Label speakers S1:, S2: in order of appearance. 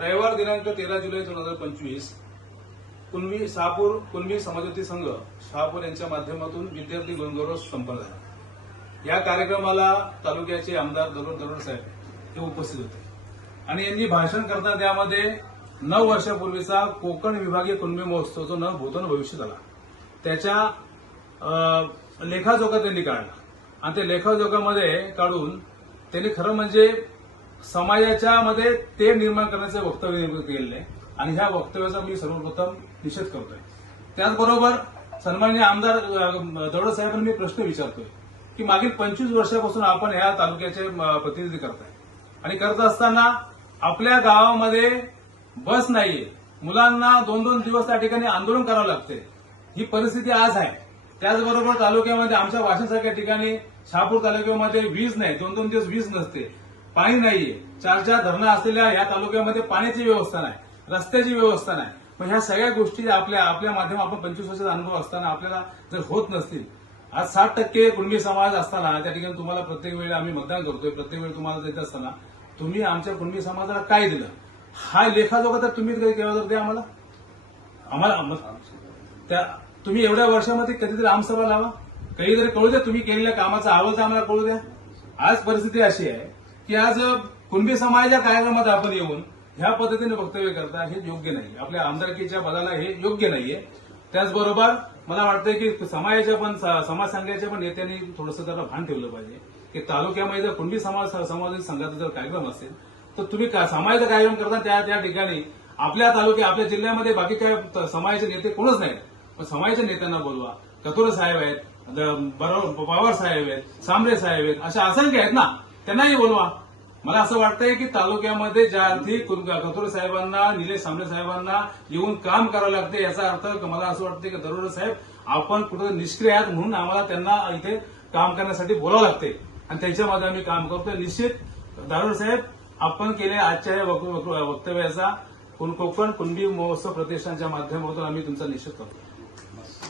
S1: रविवार दिनांक तेरा जुलै दोन हजार पंचवीस कुणबी शहापूर कुणबी समाजवादी संघ शहापूर यांच्या माध्यमातून विद्यार्थी गुणगौरव संपन्न झाला. या कार्यक्रमाला तालुक्याचे आमदार दरोड दरोड साहेब हे उपस्थित होते. आणि यांनी भाषण करताना त्यामध्ये नऊ वर्षापूर्वीचा कोकण विभागीय कुणबी महोत्सव जो न भूतन भविष्य झाला. त्याच्या लेखाजोखा त्यांनी काढला. आणि त्या लेखाजोखामध्ये काढून त्यांनी खरं म्हणजे समाजाच्या मध्ये ते निर्माण करण्याचं वक्तव्य केलेलं आहे. आणि ह्या वक्तव्याचा मी सर्वप्रथम निषेध करतोय. त्याचबरोबर सन्माननीय आमदार दौड साहेबांना मी प्रश्न विचारतोय की मागील पंचवीस वर्षापासून आपण ह्या तालुक्याचे प्रतिनिधी करताय. आणि करत असताना आपल्या गावामध्ये बस नाहीये. मुलांना दोन दोन दिवस त्या ठिकाणी आंदोलन करावं लागते ही परिस्थिती आज आहे. त्याचबरोबर तालुक्यामध्ये आमच्या वाशिमसारख्या ठिकाणी शहापूर तालुक्यामध्ये वीज नाही. दोन दोन दिवस वीज नसते. पाणी नाहीये. चार चार धरणं असलेल्या या तालुक्यामध्ये पाण्याची व्यवस्था नाही रस्त्याची व्यवस्था नाही. मग ह्या सगळ्या गोष्टी आपल्या आपल्या माध्यम आपण पंचवीस वर्षाचा अनुभव असताना आपल्याला जर होत नसतील आज साठ टक्के कुणबी समाज असताना त्या ठिकाणी तुम्हाला प्रत्येक वेळी आम्ही मतदान करतोय प्रत्येक वेळी तुम्हाला देत असताना तुम्ही आमच्या कुणबी समाजाला काय दिलं? हा लेखाजोखा तर तुम्ही केला तर द्या आम्हाला? आम्हाला त्या तुम्ही एवढ्या वर्षामध्ये कधीतरी आमसभा लावा. कधीतरी कळू द्या तुम्ही केलेल्या कामाचा अहवाल तर आम्हाला कळू द्या. आज परिस्थिती अशी आहे की आज कुणबी समाजाच्या कार्यक्रमात आपण येऊन ह्या पद्धतीने वक्तव्य करता हे योग्य नाही आपल्या आमदारकीच्या पदाला हे योग्य नाहीये. त्याचबरोबर मला वाटतंय की समाजाच्या पण समाज संघाच्या पण नेत्यांनी थोडंसं त्याला भान ठेवलं पाहिजे. की तालुक्यामध्ये जर कुणबी समाज समाज संघाचा जर कार्यक्रम असेल तर तुम्ही समाजाचा कार्यक्रम करता त्या त्या ठिकाणी? आपल्या तालुक्या आपल्या जिल्ह्यामध्ये बाकीच्या त- समाजाचे नेते कोणच नाहीत. पण समाजाच्या नेत्यांना बोलवा. कतोरे साहेब आहेत पवार साहेब आहेत सांबरे साहेब आहेत अशा असंख्य आहेत ना. त्यांनाही बोलवा? मला असं वाटतंय की तालुक्यामध्ये ज्या अर्थी कथोरे साहेबांना निलेश सांबरे साहेबांना येऊन काम करावं लागते याचा अर्थ मला असं वाटतं की दरोडे साहेब आपण कुठं निष्क्रिय आहात म्हणून आम्हाला त्यांना इथे काम करण्यासाठी बोलावं लागते. आणि त्यांच्यामध्ये आम्ही काम करतोय. निश्चित दारोडे साहेब आपण केले आजच्या या वक्तव्याचा कोकण कुणबी महोत्सव प्रतिष्ठानच्या माध्यमातून आम्ही तुमचा निषेध करतो.